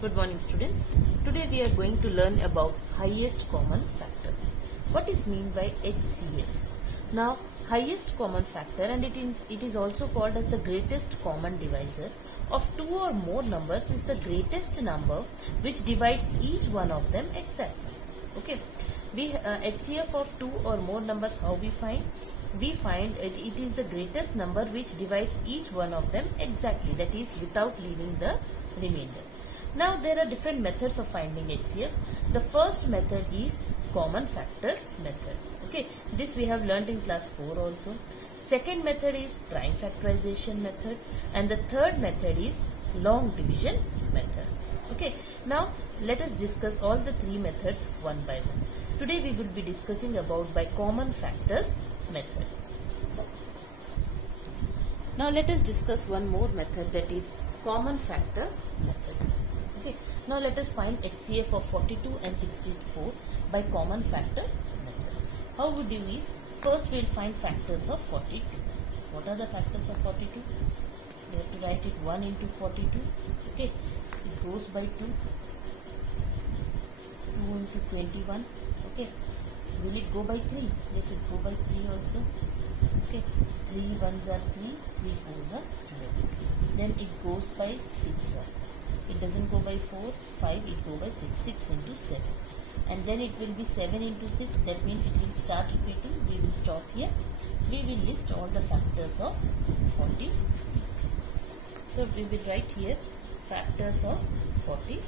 Good morning, students. Today we are going to learn about highest common factor. What is meant by HCF? Now, highest common factor, and it is also called as the greatest common divisor of two or more numbers, is the greatest number which divides each one of them exactly. Okay. HCF of two or more numbers, how we find? We find it is the greatest number which divides each one of them exactly, that is without leaving the remainder. Now there are different methods of finding HCF. The first method is common factors method. Okay, this we have learnt in class 4 also. Second method is prime factorization method, and the third method is long division method. Okay, now let us discuss all the three methods one by one. Today we will be discussing about by common factors method. Now let us discuss one more method, that is common factor method. Okay. Now let us find HCF of 42 and 64 by common factor method. How we do is, first we will find factors of 42. What are the factors of 42? We have to write it 1 into 42. Okay. It goes by 2. 2 into 21. Okay. Will it go by 3? Yes, it go by 3 also. Okay. 3 ones are 3, 3 fours are 12. Then it goes by 6. It doesn't go by 4, 5, it go by 6. 6 into 7. And then it will be 7 into 6. That means it will start repeating. We will stop here. We will list all the factors of 40. So we will write here factors of 40.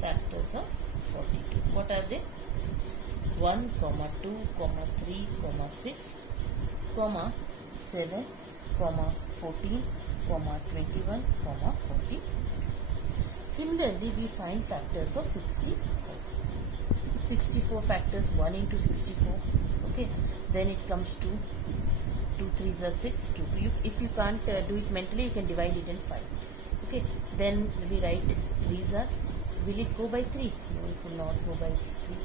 Factors of 42. What are they? 1, 2, 3, 6, 7, 14, 21, 40. Similarly, we find factors of 64. 64 factors, 1 into 64. Okay. Then it comes to 2 3s are 6. 2. If you can't do it mentally, you can divide it in 5. Okay. Then we write 3s are. Will it go by 3? No, it will not go by 3.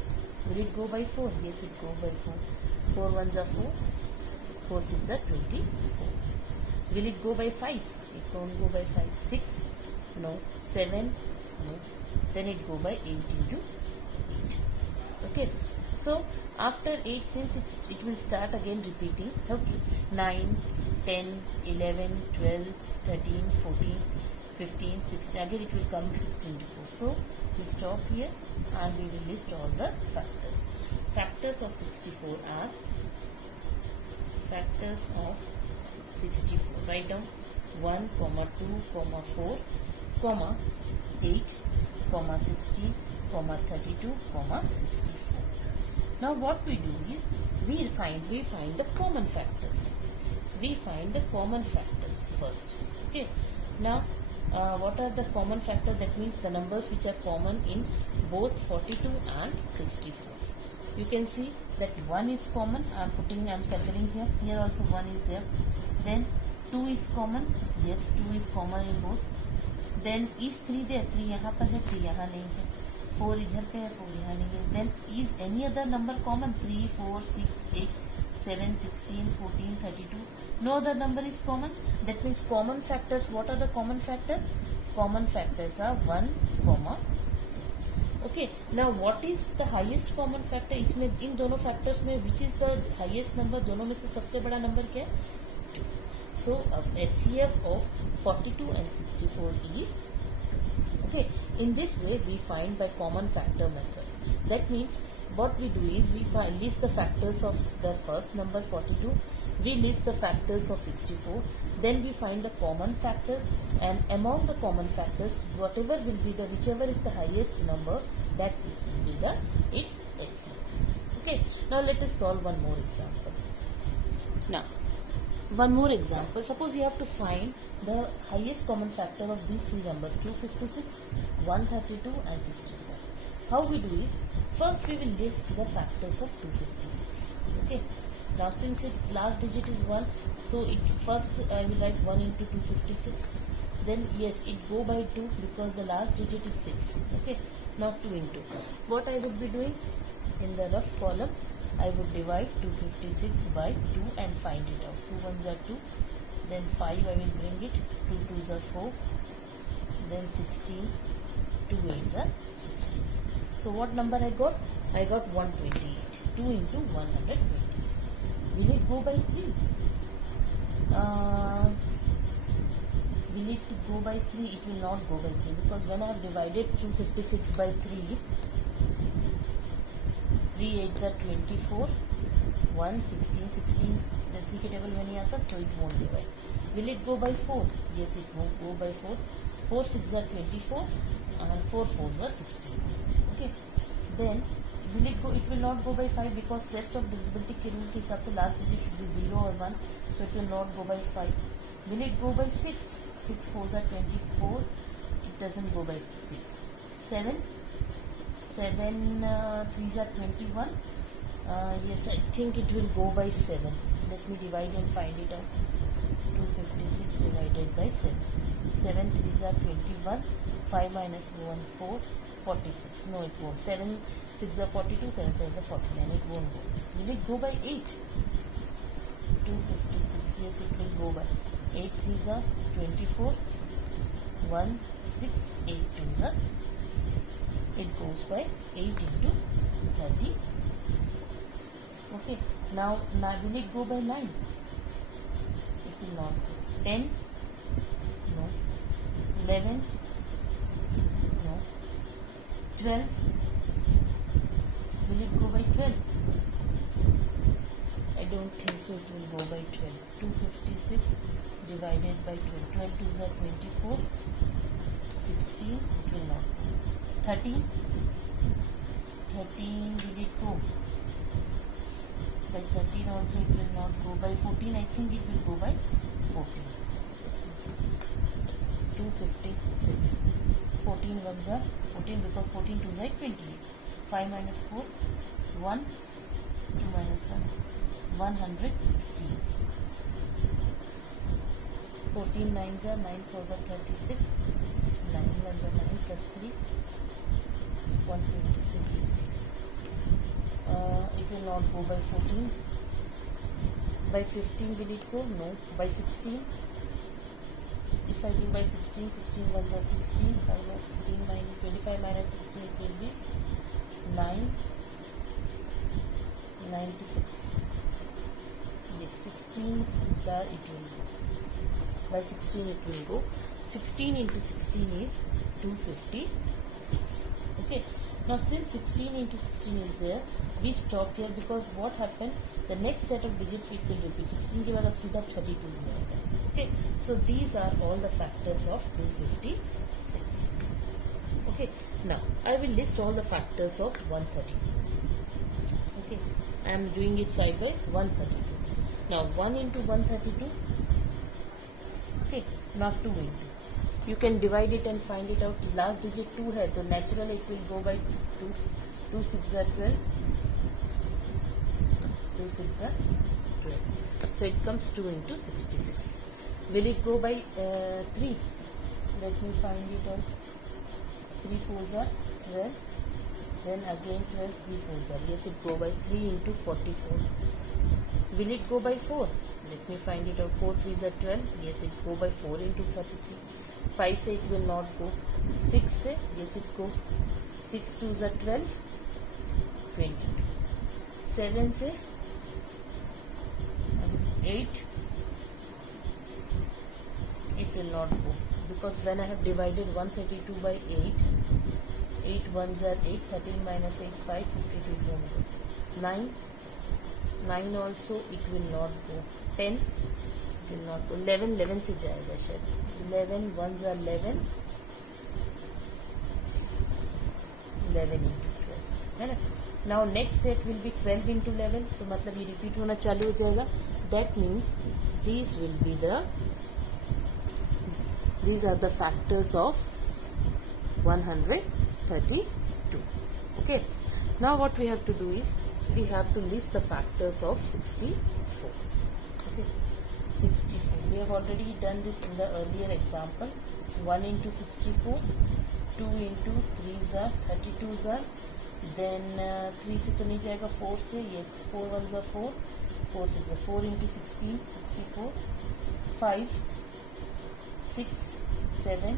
Will it go by 4? Yes, it go by 4. 4 ones are 4. 4 6s are 24. Will it go by 5? It won't go by 5. 6? No. 7? No. Then it go by 8 into 8. Okay. So, after 8, since it will start again repeating. Okay. 9, 10, 11, 12, 13, 14, 15, 16. Again it will come 16 to 4. So, we stop here and we will list all the factors. Factors of 64 are factors of 64. Write down 1, 2, 4, 8, 16, 32, 64. Now what we do is we find the common factors. We find the common factors first. Okay. Now what are the common factors? That means the numbers which are common in both 42 and 64. You can see that 1 is common. I am circling here. Here also 1 is there. Then 2 is common. Yes, 2 is common in both. Then is 3 there? 3 यहाँ पर है, 3 यहाँ नहीं है. 4 इधर पे है, 4 यहाँ नहीं है. Then is any other number common? 3, 4, 6, 8, 7, 16, 14, 32. No other number is common. That means common factors. What are the common factors? Common factors are 1, 2. Okay. Now what is the highest common factor? इसमें इन दोनों factors में which is the highest number? दोनों में से सबसे बड़ा number क्या है? 2. So HCF of 42 and 64 is, okay. In this way we find by common factor method. That means what we do is we list the factors of the first number 42. We list the factors of 64. Then we find the common factors, and among the common factors, whichever is the highest number, that will be its HCF. Okay. Now let us solve one more example. Now, one more example. Suppose you have to find the highest common factor of these three numbers, 256, 132 and 64. How we do is, first we will list the factors of 256. Okay. Now since its last digit is 1, so first I will write 1 into 256. Then yes, it go by 2 because the last digit is 6. Okay. Now 2 into. What I would be doing? In the rough column, I would divide 256 by 2 and find it out. 2 ones are 2. Then 5 I will bring it. 2 twos are 4. then 16, 2 8s are 16. So what number I got? I got 128. 2 into 120. Will it go by 3? Will it go by 3? It will not go by 3, because when I have divided 256 by 3, 3 8s are 24, 1 16, 16 the 3 के table में नहीं आता, so it won't divide. Will it go by 4? Yes, it won't go by 4. 4 6 are 24 and 4 4s are 16. Okay, then will it go? It will not go by 5, because test of divisibility के rule के हिसाब से last digit should be 0 or 1, so it will not go by 5. Will it go by 6? 6 4s are 24. It doesn't go by 6. 7 3s are 21. Yes, I think it will go by 7. Let me divide and find it out. 256 divided by 7. 7 3s are 21. 5 minus 1 4. 46. No, it won't. 7 6 are 42. 7 7 are 49. It won't go. Will it go by 8? 256. Yes, it will go by 8 3s are 24. 1 6 8 2s are 16. It goes by 8 into 30. Okay, now will it go by 9? It will not go. 10? No. 11? No. 12? Will it go by 12? I don't think so. It will go by 12. 256 divided by 12. 12 2s are 24. 16. It will not go. 13? 13, will it go? By 13 also it will not go. By 14, I think it will go by 14. 256. 14 ones are 14, because 14 2s are 28. 5 minus 4, 1. 2 minus 1, 116. 14 9s are 9 4s are 36. 9 ones are 9 plus 3. 126 it is. It will not go by 14. By 15 will it go? No. By 16? If I do by 16, 16 ones are 16. 5 or 15 minus 25 minus 16, it will be 9. 96. Yes, 16 are it will go. By 16 it will go. 16 into 16 is 256. Okay. Now since 16 into 16 is there, we stop here, because what happened, the next set of digits it will repeat. 16 के बाद अब सीधा 32 हो जाएगा. Okay, so these are all the factors of 256. Okay, now I will list all the factors of 132. Okay, I am doing it sidewise. 132. Now 1 into 132. Okay, not 2 into. You can divide it and find it out. Last digit 2 है, तो natural it will go by 2. 2 6 are 12. 2 6 are 12. So it comes 2 into 66. Will it go by 3? Let me find it out. 3 4s are 12. Then again 12. 3 4s are. Yes, it go by 3 into 44. Will it go by 4? Let me find it out. 4 3s are 12. Yes, it go by 4 into 33. 5 से it will not go. 6 से yes it goes. 6 2s are 12. 22. 7 से 8. It will not go, because when I have divided 132 by 8, 8 ones are 8. 13 minus 8 5. 52 won't go. 9. 9 also it will not go. 10 it will not go. 11 11 से जाएगा शायद. 11 ones are 11. 11 into 12 है ना. Now next set will be 12 into 11. तो मतलब ये repeat होना चालू हो जाएगा. That means these are the factors of 132. Okay. Now what we have to do is we have to list the factors of 64. Okay. 64. We have already done this in the earlier example. 1 into 64. 2 into 3s are 32s are. Then 3 से तो नहीं जाएगा. 4 से yes. 4 ones are 4. 4 6 are 4 into 16. 64. 5 6 7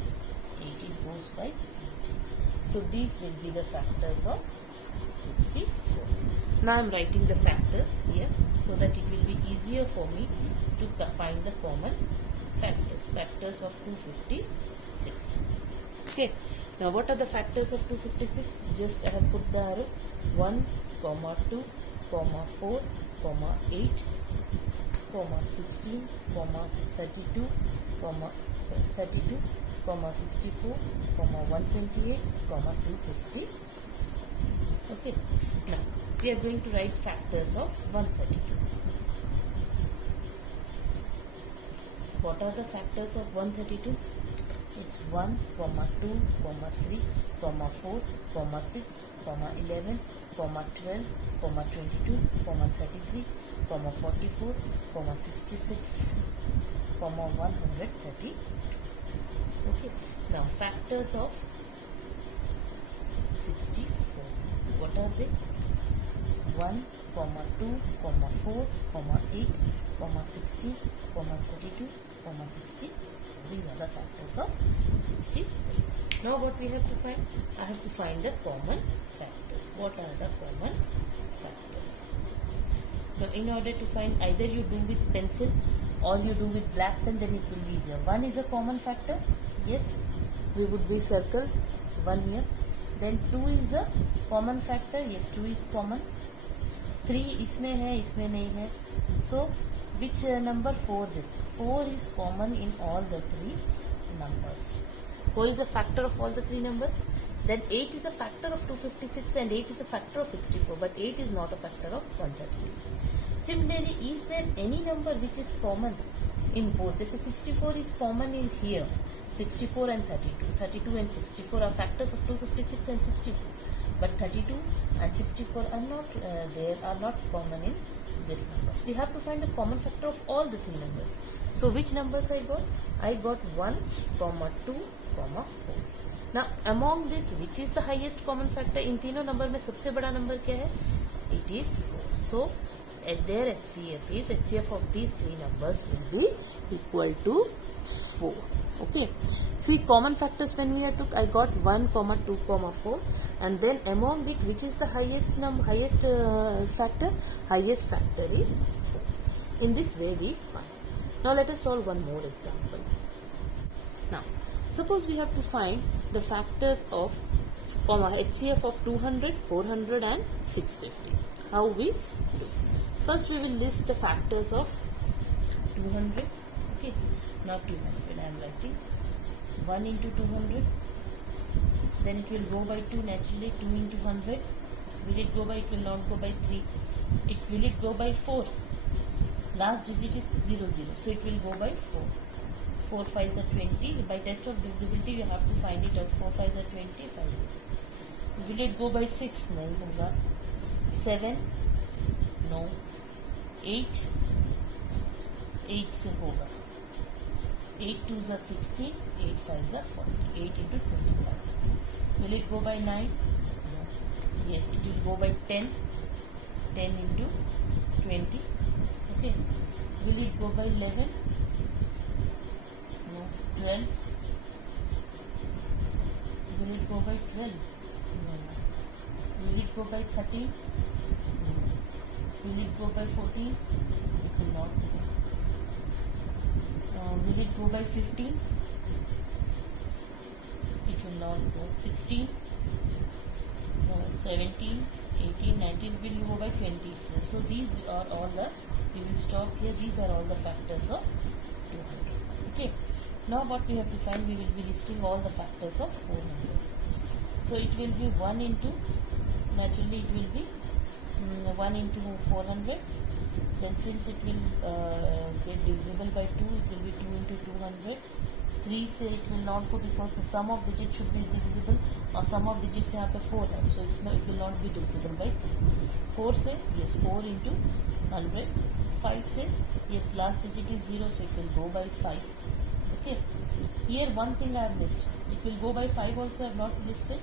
18 goes by 8. So these will be the factors of 64. Now I am writing the factors here so that it will be easier for me to find the common factors of 256. Okay, now what are the factors of 256? Just I have put the arrow 1, 2, 4, 8, 16, 32, 64, 128, 256. Okay, now we are going to write factors of 132. What are the factors of 132? It's 1, 2, 3, 4, 6, 11, 12, 22, 33, 44, 66, 130. Okay, now factors of 64. What are they? 1, 2, 4, 8, 16, 32, 60. These are the factors of 60. Now what we have to find? I have to find the common factors. What are the common factors? Now in order to find, either you do with pencil or you do with black pen, then it will be easier. 1 is a common factor. Yes, we would be circle 1 here. Then 2 is a common factor. Yes, 2 is common. 3 इसमें है, इसमें नहीं है. So which number? 4. Just 4 is common in all the 3 numbers. 4 is a factor of all the 3 numbers. Then 8 is a factor of 256 and 8 is a factor of 64, but 8 is not a factor of 132. Similarly, is there any number which is common in both? Just 64 is common in here. 64 and 32. 32 and 64 are factors of 256 and 64. But 32 and 64 are not common in this numbers. We have to find the common factor of all the 3 numbers. So which numbers I got? I got 1, 2, 4. Now among this, which is the highest common factor? In तीनों number में सबसे बड़ा number क्या है? It is 4. So their HCF of these 3 numbers will be equal to 4. Okay. See, common factors when we took, I got 1, 2, 4, and then among it, which is the highest factor? Highest factor is 4. In this way we find. Now let us solve one more example. Now, suppose we have to find the factors of HCF of 200, 400 and 650. How we do? First we will list the factors of 200. Okay, now 200 I am writing 1 into 200, then it will go by 2 naturally. 2 into 100, will it go by? It will not go by 3. Will it go by 4? Last digit is 0, 0, so it will go by 4. 4 5s are 20. By test of divisibility we have to find it out. 4 5s are 20, 5. Will it go by 6? नहीं होगा. 7? No. 8? 8 से होगा. 8 2s are 16, 8 5s are 40. 8 into 25. Will it go by 9? No. Yes, it will go by 10. 10 into 20. Okay. Will it go by 11? No. 12. Will it go by 12? No. Will it go by 13? No. Will it go by 14? It will not. Will it go by 15? It will not go. 16? No. 17, 18, 19 will go by 20. So these are all the, we will stop here. These are all the factors of 200. Okay. Now what we have to find, we will be listing all the factors of 400. So it will be 1 into, naturally it will be 1 into 400. Then since it will get divisible by 2, it will be 2 into 200. 3 say it will not go because the sum of digits should be divisible, or sum of digits यहाँ पे 4 है, so it will not be divisible by 3. 4 say yes, 4 into 100. 5 say yes, last digit is 0, so it will go by 5. Okay. Here one thing I have missed. It will go by 5 also I have not listed.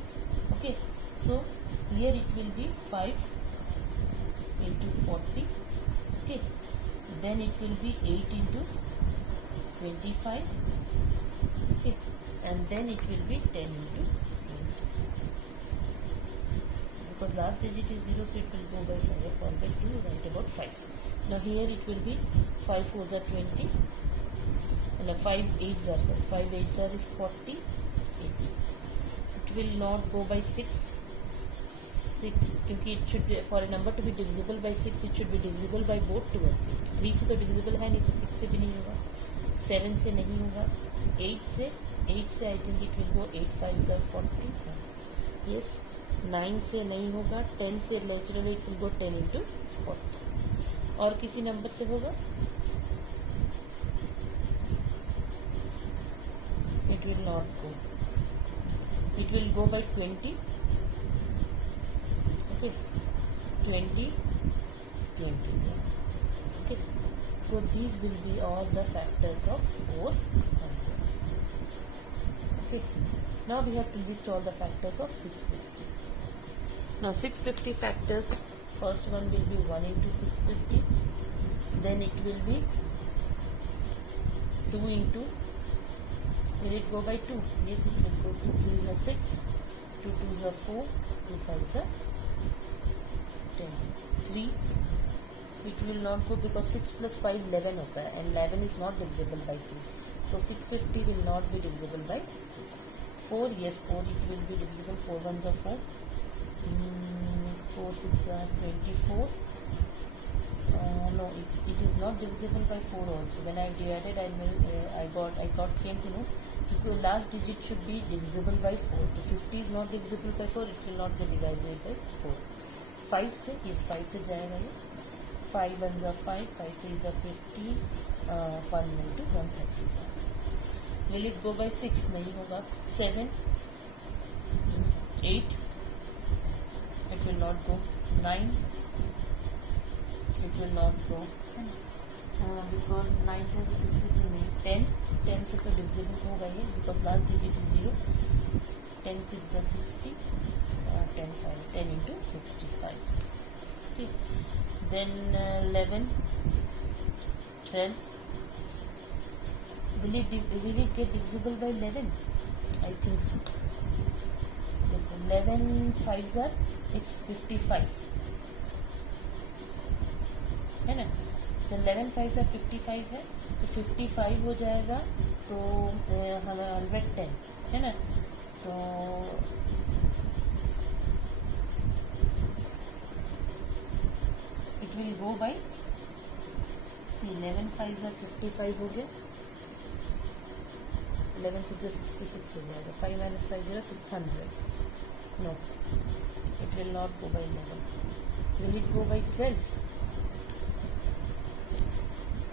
Okay. So here it will be 5 into 40. Okay. Then it will be 8 into 25. Okay. and then it will be 10 into 20. Because last digit is 0, so it will go by 5. Forget to write about 5. Now here it will be 5 4s are 20, and 5 8s are, sorry, 5 8s are is 48. It will not go by 6. 6 क्योंकि it should, for a number to be divisible by 6, it should be divisible by both 2 and 3. 3 से तो divisible है नहीं, तो 6 से भी नहीं होगा, 7 से नहीं होगा, 8 से I think it will go 8 5s are 40. Yes, 9 से नहीं होगा, 10 से naturally it will go 10 into 40. और किसी नंबर से होगा? It will not go. It will go by 20. Okay, 20. Okay, so these will be all the factors of 400. Okay, now we have to list all the factors of 650. Now 650 factors, first one will be 1 into 650, then it will be 2 into, will it go by 2? Yes, it will go. 2 3s are 6, 2 2s are 4, 2 5s are 10. 3, it will not go because 6 plus 5 11 होता है, and 11 is not divisible by 3. So 650 will not be divisible by 4. Yes, 4 it will be divisible. 4 1s are 4. 4 6 are 24. No, it is not divisible by 4 also. When I divided, I came to know the last digit should be divisible by 4. So 50 is not divisible by 4, it will not be divided by 4. 5 से, yes, 5 से जाएगा ये. 5 1s are 5, 5 3s are 50, 1 into 130. Will it go by 6? नहीं होगा. 7, 8, it will not go. 9, it will not go. Because 9 से 60 नहीं. 10 से तो divisible होगा ये, because last digit is 0. 10 6 are 60. 10 into 65. Okay. Then 11, 12. Will it get divisible by 11? I think so. 11 5s are, it's 55. है ना? तो 11 5s are 55 है, तो 55 हो जाएगा, तो हमें 110 है ना? तो it will go by, see, 11 5s are 55 हो गया, 11 6 are 66 हो जाएगा. 5 minus 5 0 600. No, it will not go by 11. Will it go by 12?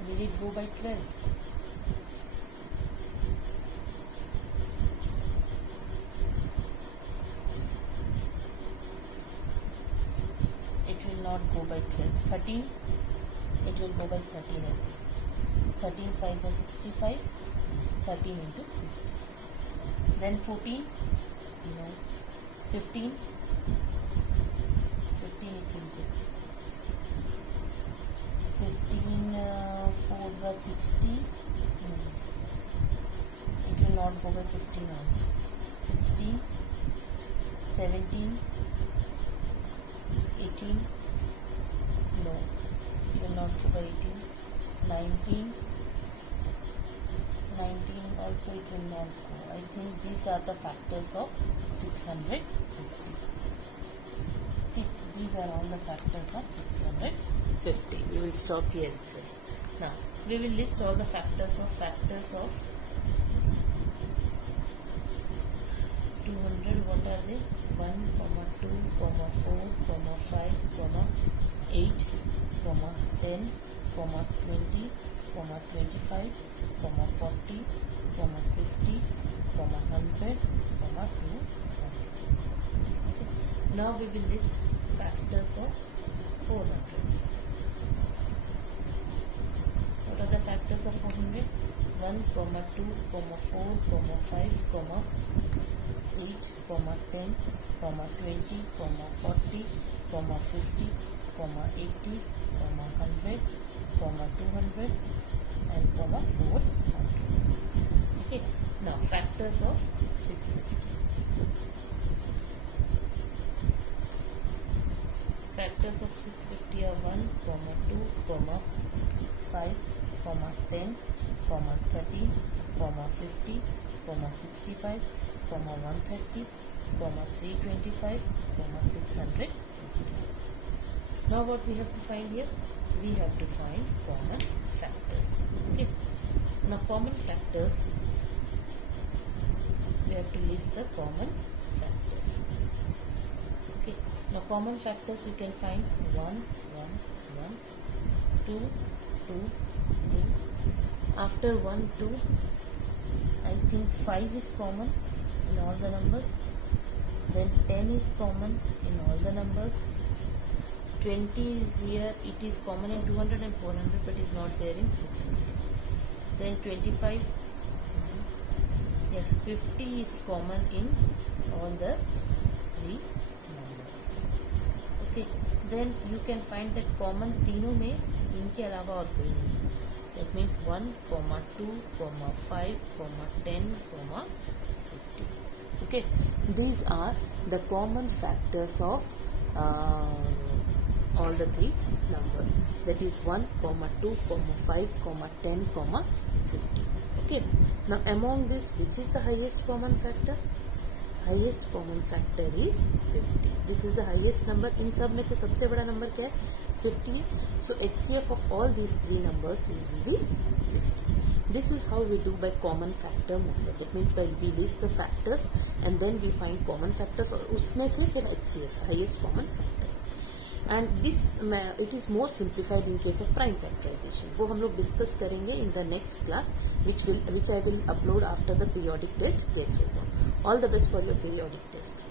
Will it go by 12? It will not go by 12. 13, it will go by 13, I think. 13 5s are 65, 13 into 50. Then 14, no. 15, 15 it will go. 15 4s are 60. It will not go by 15 also. 16, 17, 18, no, it will not go by 18. 19 also it will not go. I think these are the factors of 650. Okay, these are all the factors of 650. We will stop here itself. Now we will list all the factors of 200. What are they? 1, 2, 4, 5, 8, 10, 20, 25, 40, 50, 100, 200. Okay. Now we will list factors of 400. What are the factors of 400? 1, 2, 4, 5, 8, 10, 20, 40, 50, 80, 100, 200, and 400. Okay. Now factors of 650. Factors of 650 are 1, 2, 5, 10, 30, 50, 65, 130, 325, 600. Now what we have to find here? We have to find common factors. Okay. Now common factors, we have to list the common factors. Okay. Now common factors you can find 1, 1, 1, 2, 2, 2. After 1, 2, I think 5 is common in all the numbers. Then 10 is common in all the numbers. 20 is here, it is common in 200 and 400 but is not there in 600. Then 25, yes, 50 is common in all the 3 numbers. Okay, then you can find that common तीनों में इनके अलावा और कोई नहीं. That means 1, 2, 5, 10, 50. Okay, these are the common factors of all the 3 numbers, that is 1, 2, 5, 10, 50. Okay, now among this, which is the highest common factor? Highest common factor is 50. This is the highest number. In सब में से सबसे बड़ा number क्या है? 50. So HCF of all these 3 numbers will be 50. This is how we do by common factor method. It means by we list the factors and then we find common factors और उसमें से फिर HCF, highest common factor. And this it is more simplified in case of prime factorization. वो हम लोग discuss करेंगे in the next class, which I will upload after the periodic test gets over. All the best for your periodic test.